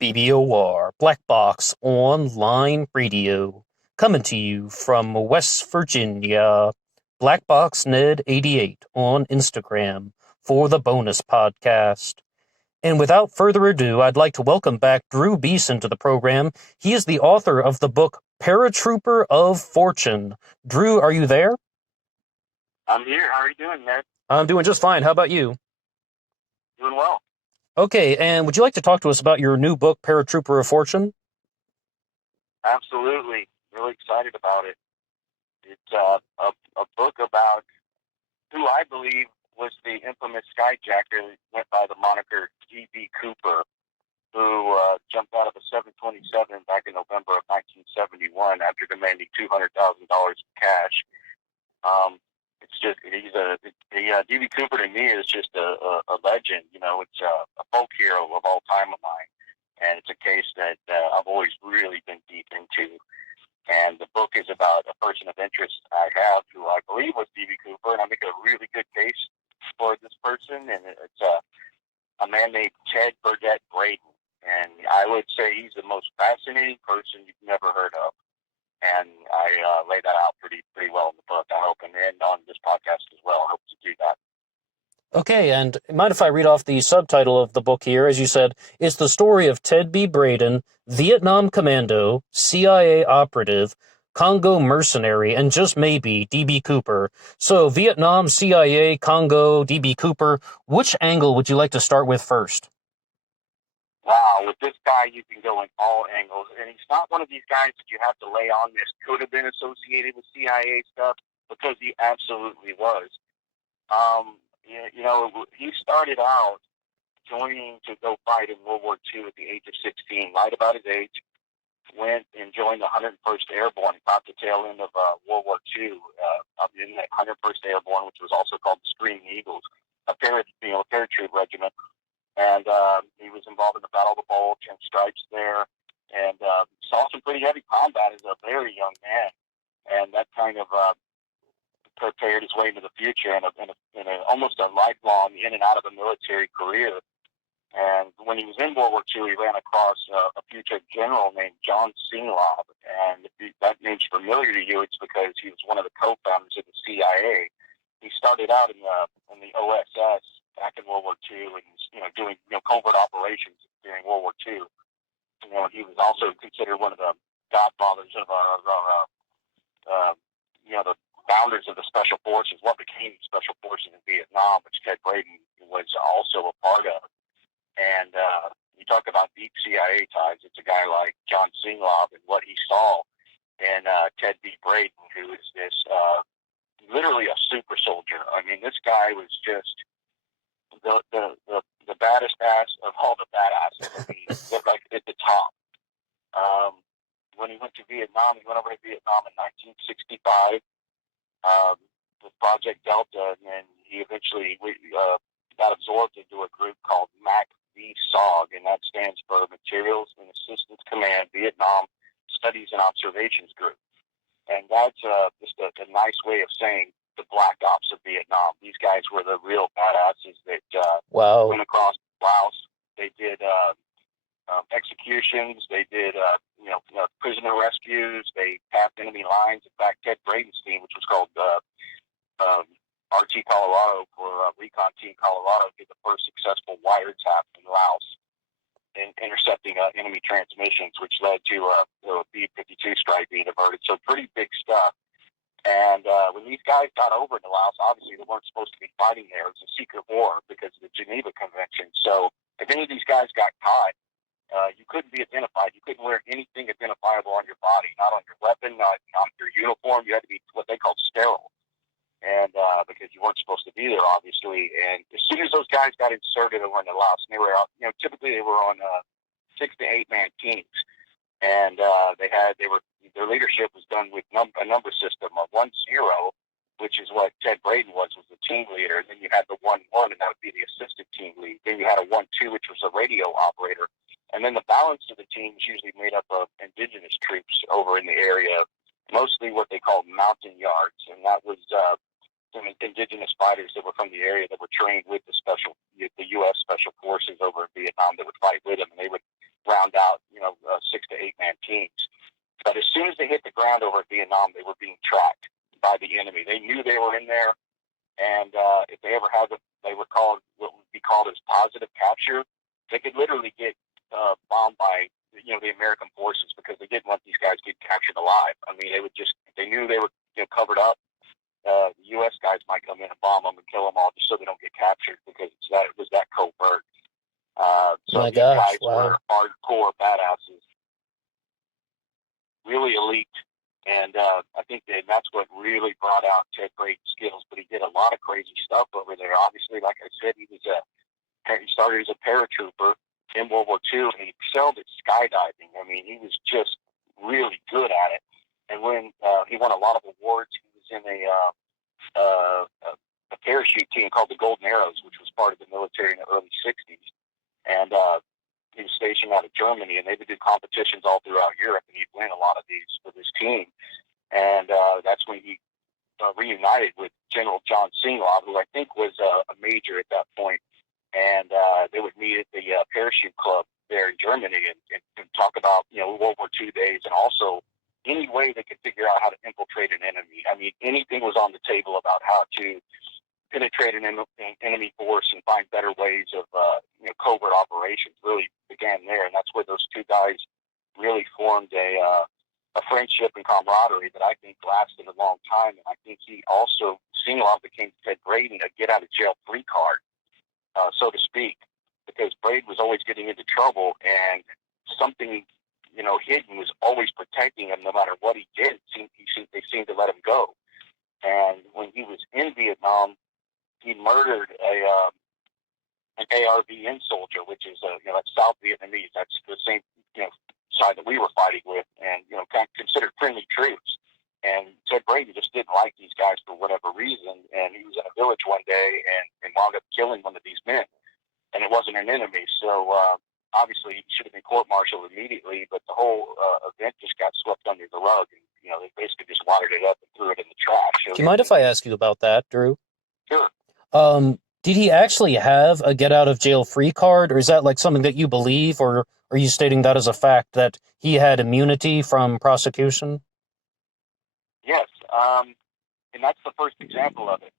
BBOR, Black Box Online Radio, coming to you from West Virginia. Black Box Ned 88 on Instagram for the bonus podcast. And without further ado, I'd like to welcome back Drew Beeson to the program. He is the author of the book Paratrooper of Fortune. Drew, are you there? I'm here. How are you doing, Ned? I'm doing just fine. How about you? Doing well. Okay, and would you like to talk to us about your new book, Paratrooper of Fortune? Absolutely. Really excited about it. It's a book about who I believe was the infamous skyjacker that went by the moniker D.B. Cooper, who jumped out of a 727 back in November of 1971 after demanding $200,000 in cash. It's just D.B. Cooper to me is just a legend. You know, it's a folk hero of all time of mine, and it's a case that I've always really been deep into. And the book is about a person of interest I have who I believe was D.B. Cooper, and I make a really good case for this person, and it's a man named Ted Burdett Braden. And I would say he's the most fascinating person you've never heard of. And I lay that out pretty well in the book, I hope, and on this podcast as well. I hope to do that. Okay, and mind if I read off the subtitle of the book here? As you said, it's the story of Ted B. Braden, Vietnam commando, CIA operative, Congo mercenary, and just maybe D.B. Cooper. So Vietnam, CIA, Congo, D.B. Cooper, which angle would you like to start with first? Wow, with this guy, you can go in all angles. And he's not one of these guys that you have to lay on this could have been associated with CIA stuff, because he absolutely was. You know, he started out joining to go fight in World War II at the age of 16, right about his age. Went and joined the 101st Airborne. He caught the tail end of World War II in the 101st Airborne, which was also called the Screaming Eagles, a paratroop regiment. And he was involved in the Battle of the Bulge and stripes there, and saw some pretty heavy combat as a very young man. And that kind of prepared his way into the future in almost a lifelong in and out of the military career. And when he was in World War II, he ran across a future general named John Singlov. And if that name's familiar to you, it's because he was one of the co-founders of the CIA. He started out in the OSS back in World War II, and doing covert operations during World War II. He was also considered one of the godfathers of the founders of the Special Forces, what became Special Forces in Vietnam, which Ted Braden was also a part of. And you talk about deep CIA ties. It's a guy like John Singlov and what he saw in Ted B. Braden, who is this literally a super soldier. I mean, this guy was just the baddest ass of all the badasses. I mean, like at the top. When he went to Vietnam, he went over to Vietnam in 1965. With Project Delta, and then he eventually got absorbed into a group called MAC-V-SOG, and that stands for Materials and Assistance Command Vietnam Studies and Observations Group. And that's just a nice way of saying the Black Ops of Vietnam. These guys were the real badasses that went across Laos. They did executions. They did prisoner rescues. They tapped enemy lines. In fact, Ted Braden's team, which was called RT Colorado for Recon Team Colorado, did the first successful wiretap in Laos, in intercepting enemy transmissions, which led to the B-52 strike being averted. So pretty big stuff. And when these guys got over to Laos, obviously they weren't supposed to be fighting there. It was a secret war because of the Geneva Convention. So if any of these guys got caught, you couldn't be identified. You couldn't wear anything identifiable on your body, not on your weapon, not on your uniform. You had to be what they called sterile, and because you weren't supposed to be there, obviously. And as soon as those guys got inserted over in the Laos, and they were, typically they were on 6 to 8 man teams, and their leadership was done with a number system of 1-0, which is what Ted Braden was the team leader. And then you had the 1-1, and that would be the assistant team lead. Then you had a 1-2, which was a radio operator. And then the balance of the team is usually made up of indigenous troops over in the area, mostly what they called mountain yards. And that was some indigenous fighters that were from the area that were trained with the U.S. Special Forces over in Vietnam that would fight with them. And they would round they could literally get bombed by the American forces because they didn't want these guys to get captured alive. I mean, they knew they were covered up. The U.S. guys might come in and bomb them and kill them all just so they don't get captured because it was that covert. So My these gosh, guys wow. were hardcore badasses, really elite, and I think that's what really brought out Ted Braden's skills. But he did a lot of crazy stuff over there. Obviously, like I said, he started as a paratrooper in World War II, and he excelled at skydiving. I mean, he was just really good at it. And when he won a lot of awards, he was in a parachute team called the Golden Arrows, which was part of the military in the early 60s. And he was stationed out of Germany, and they would do competitions all throughout Europe, and he'd win a lot of these with his team. And that's when he reunited with General John Singlov, who I think was a major at that point. And they would meet at the parachute club there in Germany and talk about World War II days, and also any way they could figure out how to infiltrate an enemy. I mean, anything was on the table about how to penetrate an enemy force and find better ways of covert operations. Really began there, and that's where those two guys really formed a friendship and camaraderie that I think lasted a long time. And I think he also, Singlov became Ted Braden a get out of jail free card, so to speak, because Braden was always getting into trouble, and something hidden was always protecting him no matter what he did. They seemed to let him go. And when he was in Vietnam, he murdered an ARVN soldier, which is that's South Vietnamese. That's the same side that we were fighting with, and kind of considered friendly troops. And Ted Braden just didn't like these guys for whatever reason, and he was in a village one day and wound up killing one of these men, and it wasn't an enemy. So obviously he should have been court-martialed immediately, but the whole event just got swept under the rug, and they basically just watered it up and threw it in the trash. So Do you mind if I ask you about that, Drew? sure. Did he actually have a get out of jail free card, or is that like something that you believe, or are you stating that as a fact that he had immunity from prosecution? Yes, and that's the first example of it.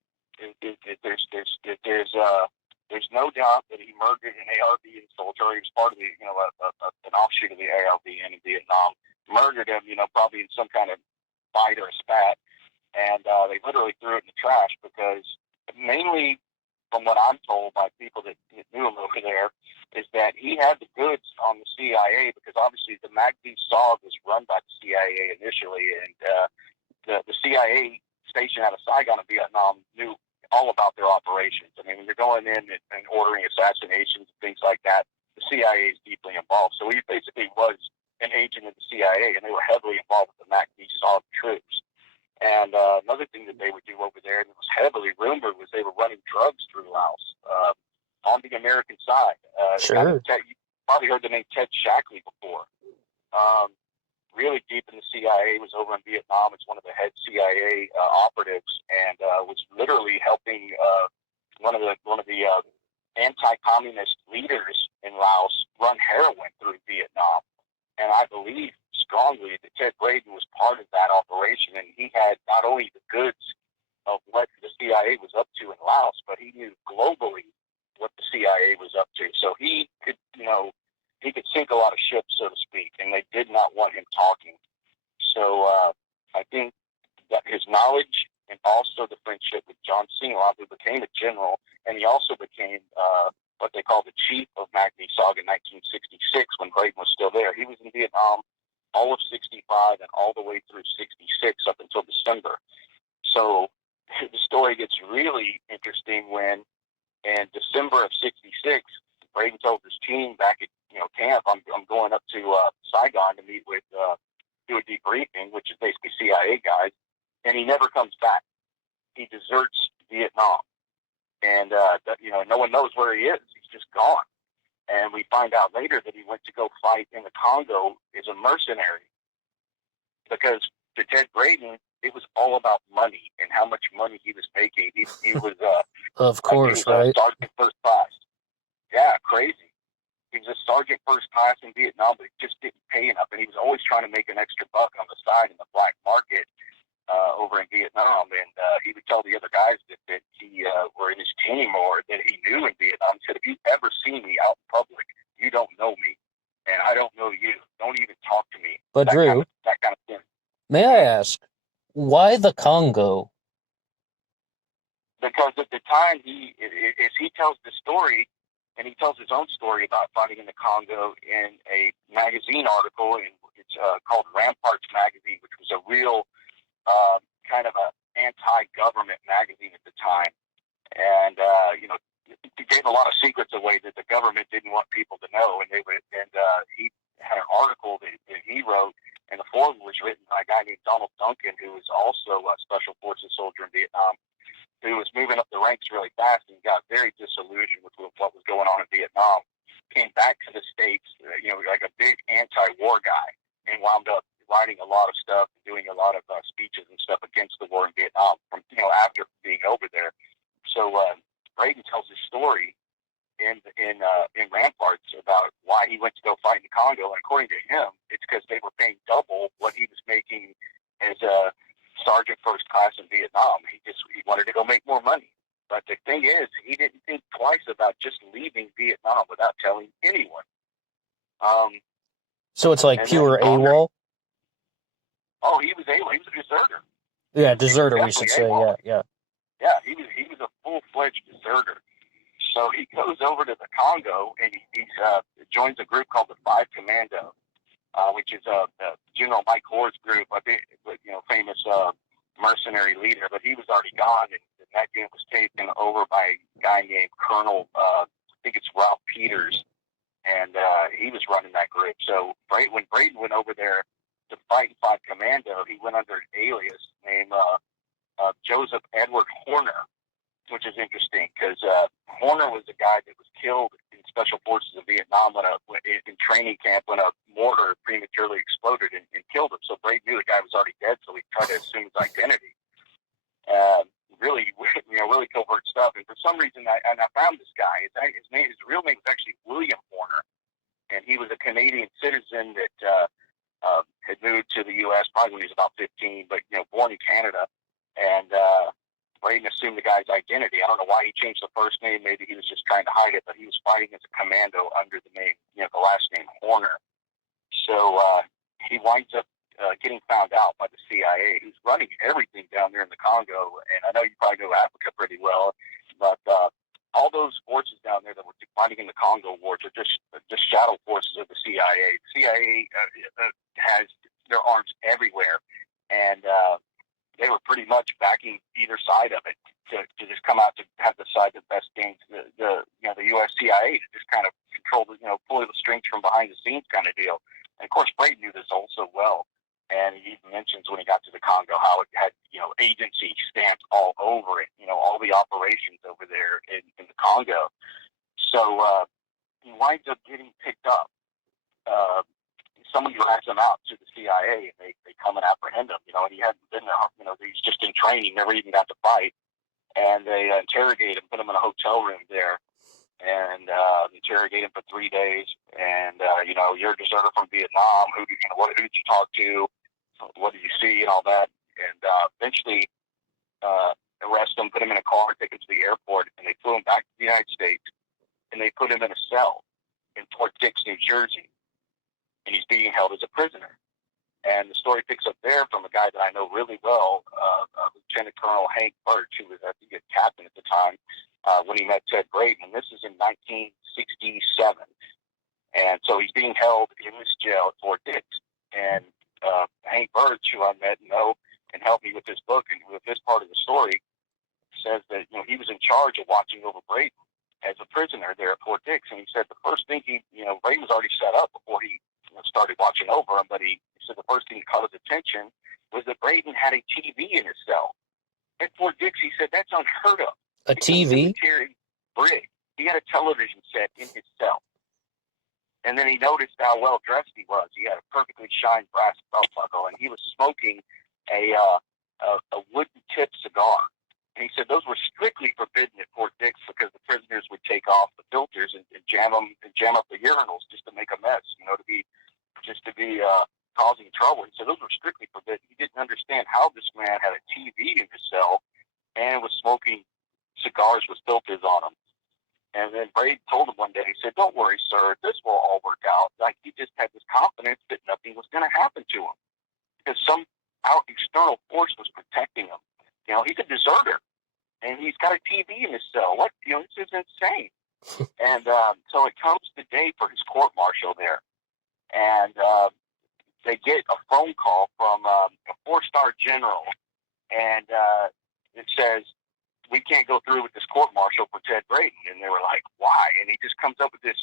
There's no doubt that he murdered an ARVN soldier. He was part of an offshoot of the ARVN in Vietnam. Murdered him, probably in some kind of fight or a spat, and they literally threw it in the trash because mainly, from what I'm told by people that knew him over there, is that he had the goods on the CIA because obviously the MACD SOG was run by the CIA initially, and the CIA station out of Saigon in Vietnam knew all about their operations. I mean, when you're going in and ordering assassinations and things like that, the CIA is deeply involved. So he basically was an agent of the CIA, and they were heavily involved with the MACD SOG troops. And another thing that they would do over there, and it was heavily rumored, was they were running drugs through Laos on the American side. Sure. You probably heard the name Ted Shackley before. Really deep in the CIA, was over in Vietnam. It's one of the head CIA operatives, and was literally helping one of the anti-communist leaders in Laos run heroin through Vietnam. And I believe strongly that Ted Braden was part of that operation, and he had not only the goods of what the CIA was up to in Laos, but he knew globally what the CIA was up to. So he could sink a lot of ships, so to speak, and they did not want him talking. So I think that his knowledge and also the friendship with John Singlov, who became a general, and he also became what they call the chief of MACD SOG in 1966 when Braden was still there. He was in Vietnam all of 65 and all the way through 66 up until December. So the story gets really interesting when in December of 66, Braden told his team back at camp, I'm going up to Saigon to meet with, do a debriefing, which is basically CIA guys, and he never comes back. He deserts Vietnam, and no one knows where he is. He's just gone. And we find out later that he went to go fight in the Congo as a mercenary, because to Ted Braden, it was all about money and how much money he was making. He was Of course, right? sergeant first class. Yeah, crazy. He was a sergeant first class in Vietnam, but it just didn't pay enough, and he was always trying to make an extra buck on the side in the black market. over in Vietnam, and he would tell the other guys that he were in his team or that he knew in Vietnam. He said, if you've ever seen me out in public, you don't know me, and I don't know you. Don't even talk to me. But Drew, That kind of thing. may I ask, why the Congo? Because at the time, as he tells the story, and he tells his own story about fighting in the Congo in a magazine article, and it's called Ramparts Magazine, which was a real kind of a anti-government magazine at the time, and it gave a lot of secrets away that the government didn't want people to know, and he had an article that he wrote, and the foreword was written by a guy named Donald Duncan, who was also a special forces soldier in Vietnam, who was moving up the ranks really fast and got very disillusioned with what was going on in Vietnam. Came back to the States, like a big anti-war guy, and wound up writing a lot of stuff and doing a lot of speeches and stuff against the war in Vietnam from after being over there. So Braden tells his story in Ramparts about why he went to go fight in the Congo, and according to him, it's because they were paying double what he was making as a sergeant first class in Vietnam. He wanted to go make more money. But the thing is, he didn't think twice about just leaving Vietnam without telling anyone. So it's like pure AWOL? Oh, he was AWOL. He was a deserter. Yeah, deserter, we should say. AWOL. Yeah. Yeah, he was a full-fledged deserter. So he goes over to the Congo, and he joins a group called the 5 Commando, which is General Mike Hoare's group, a big, famous mercenary leader, but he was already gone, and that unit was taken over by a guy named Colonel, I think it's Ralph Peters, and he was running that group. So when Braden went over there to fight in 5 Commando, he went under an alias named Joseph Edward Horner, which is interesting because Horner was a guy that was killed in Special Forces of Vietnam in training camp when a mortar prematurely exploded and killed him. So Braden knew the guy was already dead, so he tried to assume his identity. Really covert stuff. And for some reason, I found this guy. His real name was actually William Horner, and he was a Canadian citizen that had moved to the U.S. probably when he was about 15, but born in Canada. And Braden assumed the guy's identity. I don't know why he changed the first name. Maybe he was just trying to hide it, but he was fighting as a commando under the name, the last name Horner. So he winds up getting found out by the CIA, who's running everything down there in the Congo. And I know you probably know Africa pretty well, but all those forces down there that were fighting in the Congo wars are just shadow forces of the CIA. The CIA has their arms everywhere, and they were pretty much backing either side of it to just come out to have the side that best gains the U.S. CIA to just kind of control pull the strings from behind the scenes kind of deal. And of course, Braden knew this also well, and he even mentions when he got to the Congo how it had agency stamped all over it, all the operations over there in the Congo. So he winds up getting picked up. Somebody drags him out to the CIA, and they come and apprehend him, and he hadn't been there, he's just in training, never even got to fight, and they interrogate him, put him in a hotel room there, and interrogate him for 3 days, and, you're a deserter from Vietnam, who did you talk to, what did you see, and all that, and eventually arrest him, put him in a car, take him to the airport, and they flew him back to the United States, and they put him in a cell in Fort Dix, New Jersey. And he's being held as a prisoner. And the story picks up there from a guy that I know really well, Lieutenant Colonel Hank Birch, who was, I think, a captain at the time, when he met Ted Braden. And this is in 1967. And so he's being held in this jail at Fort Dix. And Hank Birch, who I met and know and helped me with this book and with this part of the story, says that he was in charge of watching over Braden as a prisoner there at Fort Dix. And he said the first thing Braden was already set up before he started watching over him, but he said the first thing that caught his attention was that Braden had a TV in his cell. At Fort Dix, he said that's unheard of. A TV? Military brig. He had a television set in his cell. And then he noticed how well dressed he was. He had a perfectly shined brass belt buckle, and he was smoking a wooden tip cigar. And he said those were strictly forbidden at Fort Dix because the prisoners would take off the filters and jam up the urinals just to make a mess, to be causing trouble. And so those were strictly forbidden. He didn't understand how this man had martial there. And they get a phone call from a 4-star general, and it says, we can't go through with this court martial for Ted Braden. And they were like, why? And he just comes up with this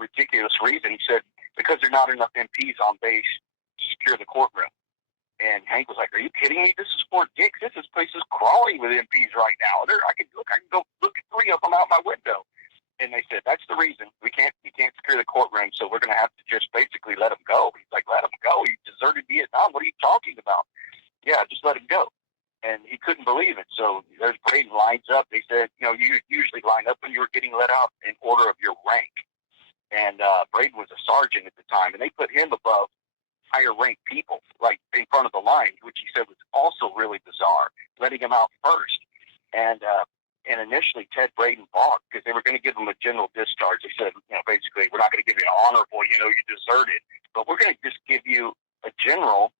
ridiculous reason. He said, because there are not enough MPs on base to secure the courtroom. And Hank was like, are you kidding me? This is Fort Dix. This place is crawling with MPs right now. I can go look at 3 of them out my window. And they said, that's the reason. We can't secure the courtroom, so we're going to have to just basically let him go. He's like, let him go? He deserted Vietnam. What are you talking about? Yeah, just let him go. And he couldn't believe it. So there's Braden lines up. They said, you usually line up when you were getting let out in order of your rank. And Braden was a sergeant at the time, and they put him above higher ranked people, like in front of the line, which he said was also really bizarre, letting him out first. And initially Ted Braden balked because they were going to give him a general discharge. They said, basically, we're not going to give you an honorable, you deserted, but we're going to just give you a general,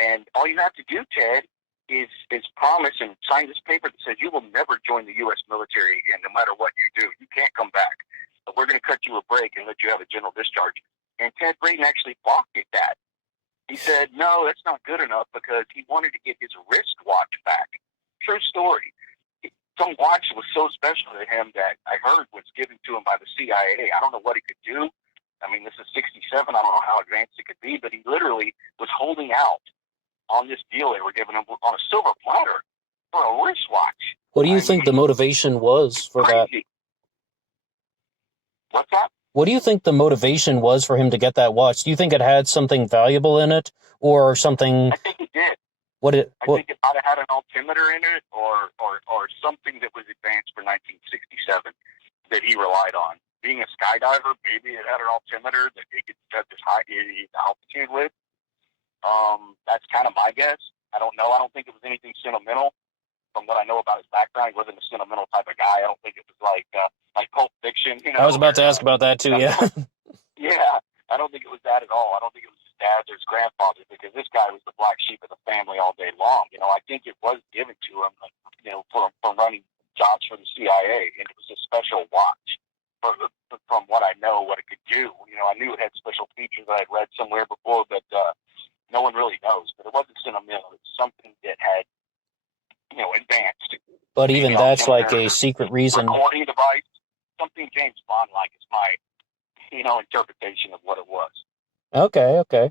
and all you have to do, Ted, is promise and sign this paper that says you will never join the U.S. military again, no matter what you do. You can't come back. But we're going to cut you a break and let you have a general discharge. And Ted Braden actually balked at that. He said, no, that's not good enough, because he wanted to get his wristwatch back. True story. Some watch was so special to him that I heard was given to him by the CIA. I don't know what he could do. I mean, this is 67. I don't know how advanced it could be, but he literally was holding out on this deal they were giving him on a silver platter for a wristwatch. What do you think the motivation was for crazy. that? What's that? What do you think the motivation was for him to get that watch? Do you think it had something valuable in it, or something? I think it did. I think it might have had an altimeter in it, or something that was advanced for 1967 that he relied on. Being a skydiver, maybe it had an altimeter that he could set this high altitude with. That's kind of my guess. I don't know. I don't think it was anything sentimental. From what I know about his background, he wasn't a sentimental type of guy. I don't think it was like Pulp Fiction. I was about to ask about that too. Yeah. Yeah, I don't think it was that at all. I don't think it was his dad or his grandfather, because this guy was the black sheep of the family all day long. I think it was given to him, for running jobs for the CIA, and it was a special watch. From what I know, what it could do. I knew it had special features that I'd read somewhere before, but no one really knows. But it wasn't sentimental. It's something that had, advanced. But even that's like a secret reason. Recording device, something James Bond-like is my, interpretation of what it was. Okay.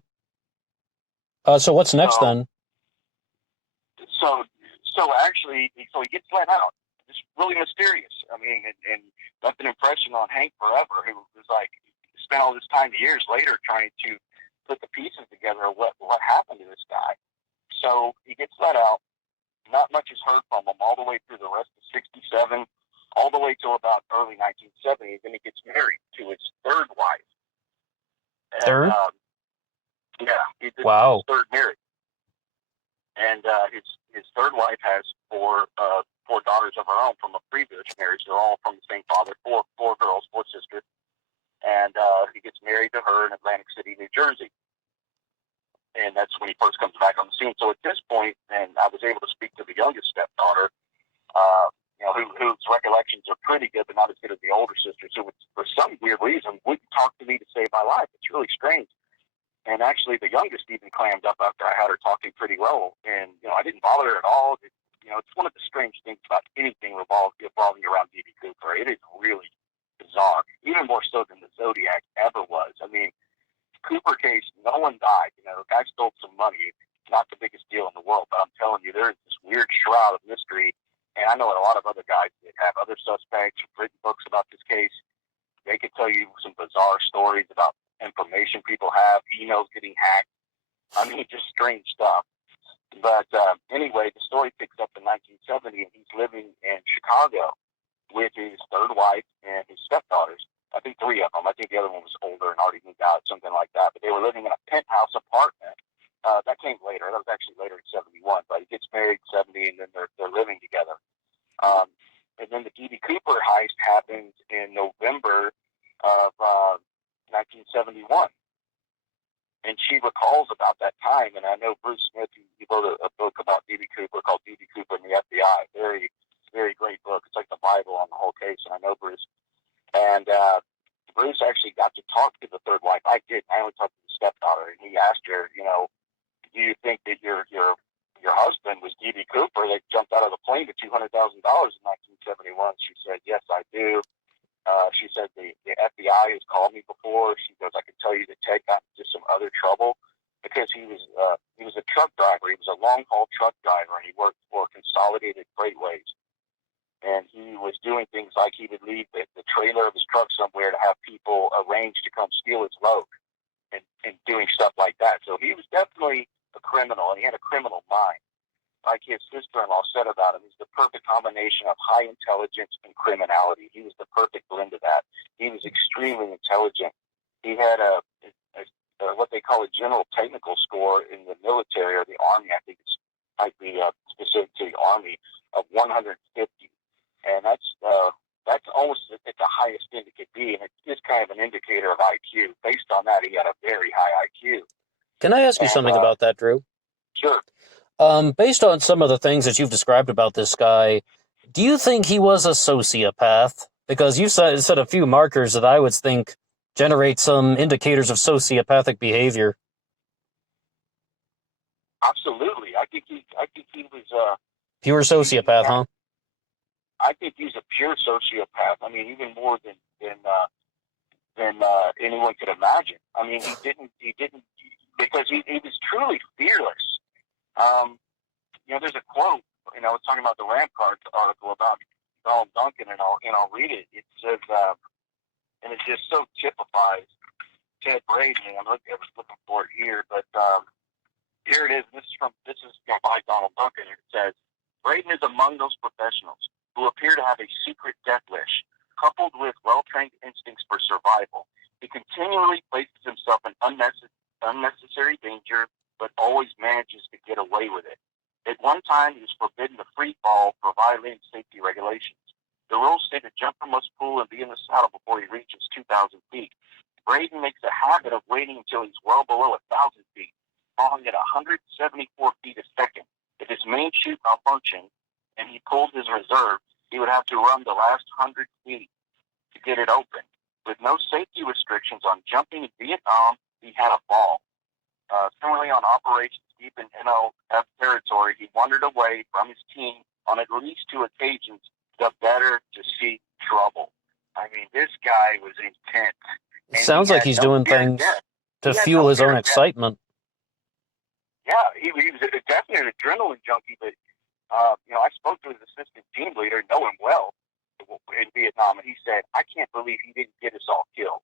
So what's next then? So actually, he gets let out. It's really mysterious. I mean, and left an impression on Hank forever, who was like, spent all this time years later trying to put the pieces together of what happened to this guy. So he gets let out. Not much is heard from him all the way through the rest of 67, all the way till about early 1970s. Then he gets married to his third wife. And, third? Yeah. His third marriage. And his third wife has four daughters of her own from a previous marriage. They're all from the same father, four girls, 4 sisters. And he gets married to her in Atlantic City, New Jersey. And that's when he first comes back on the scene. So at this point, and I was able to speak to the youngest stepdaughter, whose recollections are pretty good, but not as good as the older sisters, who, for some weird reason, wouldn't talk to me to save my life. It's really strange. And actually, the youngest even clammed up after I had her talking pretty well. And, I didn't bother her at all. It's one of the strange things about anything revolving around D.B. Cooper. It is really bizarre, even more so than the Zodiac ever was. I mean, Cooper case, no one died. The guy stole some money. It's not the biggest deal in the world, but I'm telling you, there is this weird shroud of mystery. And I know a lot of other guys that have other suspects who've written books about this case. They could tell you some bizarre stories about information people have, emails getting hacked. I mean, just strange stuff. But anyway, the story picks up in 1970, and he's living in Chicago with his third wife and his stepdaughters. I think 3 of them. I think the other one was older and already moved out, something like that. But they were living in a penthouse apartment. That came later. That was actually later in 71. But he gets married in 70, and then they're living together. And then the D.B. Cooper heist happens in November of 1971. And she recalls about that time. And I know Bruce Smith, he wrote a book about D.B. Cooper called D.B. Cooper and the FBI. Very, very great book. It's like the Bible on the whole case. And I know Bruce. And Bruce actually got to talk to the third wife. I did. I only talked to the stepdaughter, and he asked her, do you think that your husband was D.B. Cooper that jumped out of the plane to $200,000 in 1971? She said, yes, I do. She said the FBI has called me before. She goes, I can tell you that Ted got into some other trouble because he was a truck driver. He was a long haul truck driver, and he worked for Consolidated Freightways. And he was doing things like he would leave the trailer of his truck somewhere to have people arrange to come steal his load and doing stuff like that. So he was definitely a criminal, and he had a criminal mind. Like his sister-in-law said about him, he's the perfect combination of high intelligence and criminality. He was the perfect blend of that. He was extremely intelligent. He had a what they call a general technical score in the military or the Army. I think it might be specific to the Army of 150, and that's almost at the highest end it could be, and it's just kind of an indicator of IQ. Based on that, he had a very high IQ. Can I ask you something about that, Drew? Sure. Based on some of the things that you've described about this guy, do you think he was a sociopath? Because you said a few markers that I would think generate some indicators of sociopathic behavior. Absolutely. I think he was pure sociopath, huh? I think he's a pure sociopath. I mean, even more than anyone could imagine. I mean, he didn't because he was truly fearless. There's a quote. I was talking about the Rampart article about Donald Duncan, and I'll read it. It says, and it just so typifies Ted Braden. I was looking for it here, but here it is. This is by Donald Duncan. It says, Braden is among those professionals who appear to have a secret death wish, coupled with well-trained instincts for survival. He continually places himself in unnecessary danger, but always manages to get away with it. At one time, he was forbidden to free fall for violating safety regulations. The rules state a jumper must pull and be in the saddle before he reaches 2,000 feet. Braden makes a habit of waiting until he's well below 1,000 feet, falling at 174 feet a second. If his main chute malfunctioned and he pulled his reserve, he would have to run the last 100 feet to get it open. With no safety restrictions on jumping in Vietnam, he had a fall. Similarly, on operations deep in NOF territory, he wandered away from his team on at least 2 occasions, the better to seek trouble. I mean, this guy was intense. Sounds like he's doing things to fuel his own excitement. Yeah, he was definitely an adrenaline junkie, but I spoke to his assistant team leader, know him well, in Vietnam, and he said, I can't believe he didn't get us all killed.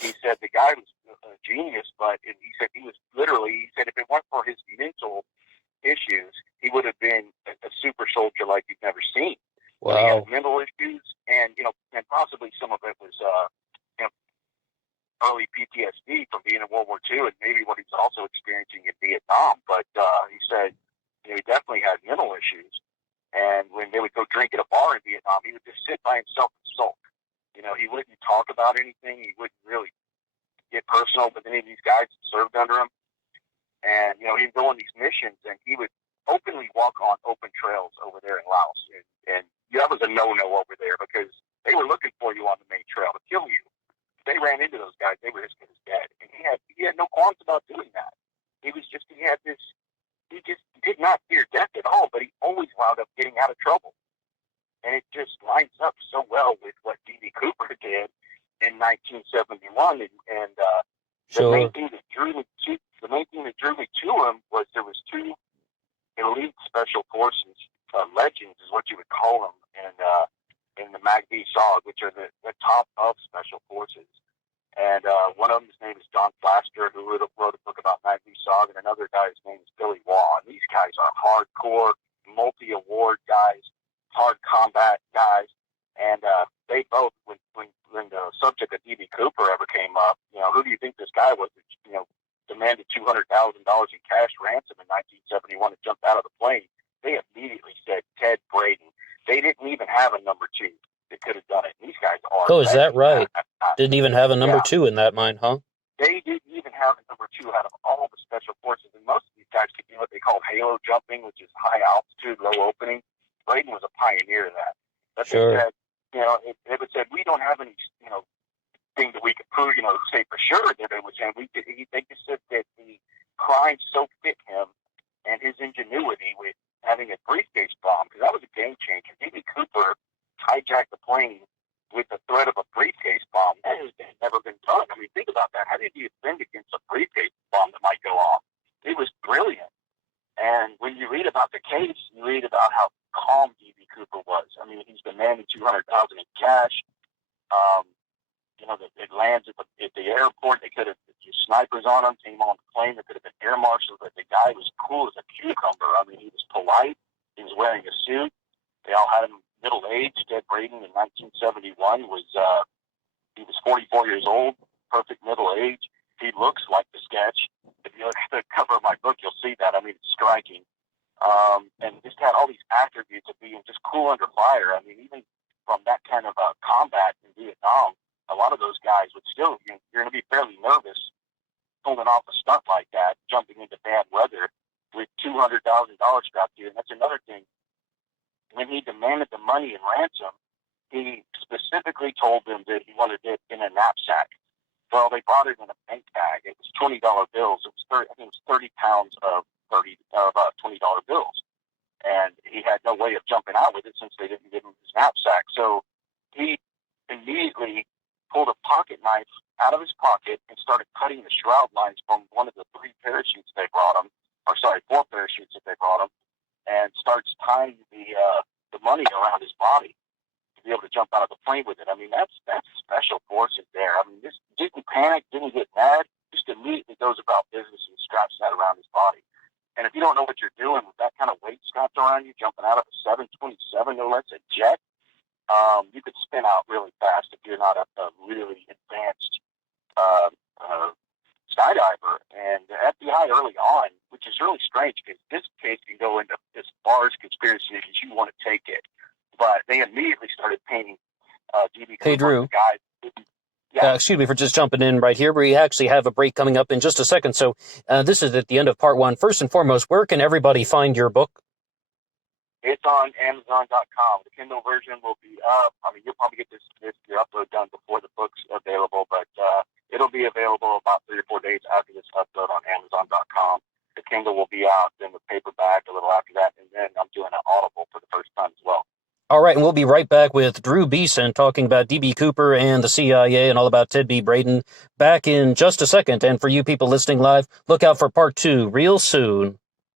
He said the guy was a genius, but he said he said if it weren't for his mental issues, he would have been a super soldier like you've never seen. Wow. So he had mental issues, and and possibly some of it was early PTSD from being in World War II, and maybe what he's also experiencing in Vietnam. But he said he definitely had mental issues, and when they would go drink at a bar in Vietnam, he would just sit by himself and sulk. He wouldn't talk about anything. He wouldn't really get personal with any of these guys that served under him. And, he'd go on these missions, and he would openly walk on open trails over there in Laos. And that was a no-no over there because they were looking for you on the main trail to kill you. If they ran into those guys, they were as good as dead. And he had no qualms about doing that. He just did not fear death at all, but he always wound up getting out of trouble. And it just lines up so well with what D.B. Cooper did in 1971. And Sure. the main thing that drew me to him was there was 2 elite special forces legends, is what you would call them, in the MACV SOG, which are the top of special forces. And one of them, his name is John Flaster, who wrote a book about MACV SOG, and another guy, his name is Billy Waugh. And these guys are hardcore, multi-award guys, hard combat guys, and they both, when the subject of D.B. Cooper ever came up, who do you think this guy was that, demanded $200,000 in cash ransom in 1971 and jumped out of the plane? They immediately said Ted Braden. They didn't even have a number 2 that could have done it. These guys are. Oh, is that right? Didn't even have a number 2 in that mine, huh? They didn't even have a number 2 out of all the special forces, and most of these guys could do what they call halo jumping, which is high altitude, low opening. Braden was a pioneer of that. But sure. They said, it said, we don't have any, anything that we could prove, say for sure that it was him. They just said that the crime so fit him and his ingenuity with having a briefcase bomb, because that was a game changer. D.B. Cooper hijacked the plane with the threat of a briefcase bomb. That has never been done. I mean, think about that. How did you defend against a briefcase bomb that might go off? It was brilliant. And when you read about the case, you read about how calm D.B. Cooper was. I mean, he's demanding $200,000 in cash. It lands at the airport. They could have used snipers on him, came on the plane. There could have been air marshals, but the guy was cool as a cucumber. I mean, he was polite. He was wearing a suit. They all had him middle-aged. Ted Braden in 1971 he was 44 years old, perfect middle age. He looks like the sketch. If you look at the cover of my book, you'll see that. I mean, it's striking. And just had all these attributes of being just cool under fire. I mean, even from that kind of combat in Vietnam, a lot of those guys would still, you're going to be fairly nervous pulling off a stunt like that, jumping into bad weather with $200,000 strapped to you. And that's another thing. When he demanded the money in ransom, he specifically told them that he wanted it in a knapsack. Well, they brought it in a bank bag. It was $20 bills. It was 30 pounds of $20 bills. And he had no way of jumping out with it since they didn't give him his knapsack. So he immediately pulled a pocket knife out of his pocket and started cutting the shroud lines from one of the 4 parachutes that they brought him, and starts tying the money around his body to be able to jump out of the plane with it. I mean, that's special forces there. I mean, this didn't panic, didn't get mad, just immediately goes about business and straps that around his body. And if you don't know what you're doing with that kind of weight strapped around you, jumping out of a 727, no less, a jet, you could spin out really fast if you're not a really advanced skydiver. And the FBI early on, which is really strange because this case can go into as far as conspiracy as you want to take it, but they immediately started painting D.B. Hey, Drew. Guys. Yeah. Excuse me for just jumping in right here. We actually have a break coming up in just a second. So this is at the end of part 1. First and foremost, where can everybody find your book? It's on Amazon.com. The Kindle version will be up. I mean, you'll probably get your upload done before the book's available, but it'll be available about 3 or 4 days after this upload on Amazon.com. The Kindle will be out, then the paperback a little after that, and then I'm doing an Audible for the first time as well. All right, and we'll be right back with Drew Beeson talking about D.B. Cooper and the CIA and all about Ted B. Braden back in just a second. And for you people listening live, look out for part 2 real soon.